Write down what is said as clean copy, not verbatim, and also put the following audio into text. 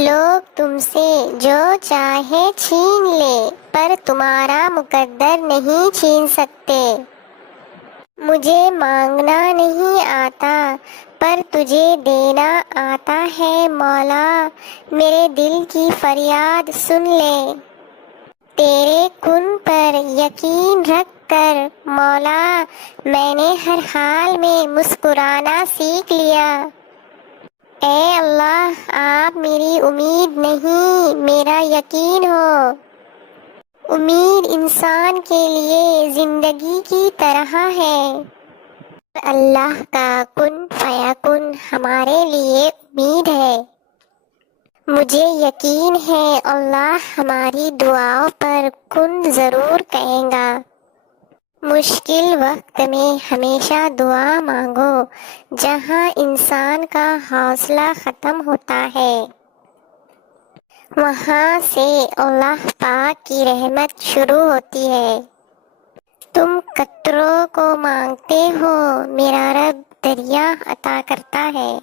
لوگ تم سے جو چاہے چھین لے پر تمہارا مقدر نہیں چھین سکتے۔ مجھے مانگنا نہیں آتا پر تجھے دینا آتا ہے مولا، میرے دل کی فریاد سن لے۔ تیرے کن پر یقین رکھ کر مولا، میں نے ہر حال میں مسکرانا سیکھ لیا۔ اے اللہ، آپ میری امید نہیں میرا یقین ہو۔ امید انسان کے لیے زندگی کی طرح ہے، اللہ کا کن فیکن ہمارے لیے امید ہے۔ مجھے یقین ہے اللہ ہماری دعاؤں پر کن ضرور کہے گا۔ مشکل وقت میں ہمیشہ دعا مانگو، جہاں انسان کا حوصلہ ختم ہوتا ہے وہاں سے اللہ پاک کی رحمت شروع ہوتی ہے۔ تم قطروں کو مانگتے ہو، میرا رب دریا عطا کرتا ہے۔